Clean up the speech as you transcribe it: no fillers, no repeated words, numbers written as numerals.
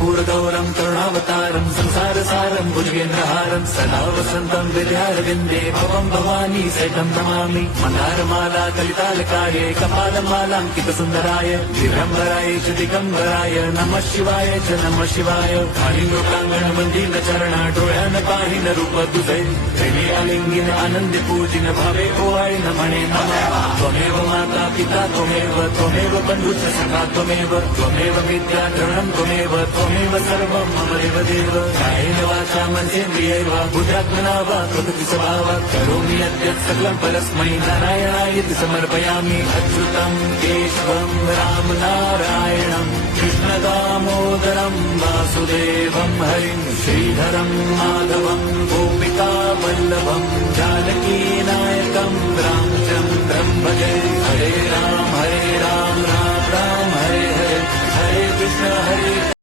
कर्पूरगौरं करुणावतारं संसारसारं भुजगेन्द्रहारं सदा वसन्तं विद्यारविन्दे भवं भवानी सहितं नमामि मन्दारमाला कलितालकाये कपालमालाङ्कितसुन्दराय दिगम्बराय च दिगम्बराय नमः शिवाय च नमः शिवाय कालिंगोप्रांगण मंदिर चरण डोळ्यान पाहिन रूप तुझे प्रेमी अलिंगिन आनंदी पूजिन भावे ओवाळी न म्हणे नमः त्वमेव माता पिता त्वमेव बंधुश्च सखा त्वमेव विद्या धरणं त्वमेव सर्वं मम देव कायेन वाचा मनसेन्द्रियैर्वा बुद्ध्यात्मना वा प्रकृति स्वभावात् करोमि यद्यत् सकलं परस्मै नारायणायति समर्पयामि अच्युतं केशवं राम नारायणं कृष्णदामोदरं वासुदेवं हरिं श्रीधरं माधवं गोपिका वल्लभं जानकीनायकं रामचन्द्रं भजे हरे राम राम राम हरे हरे हरे कृष्ण हरे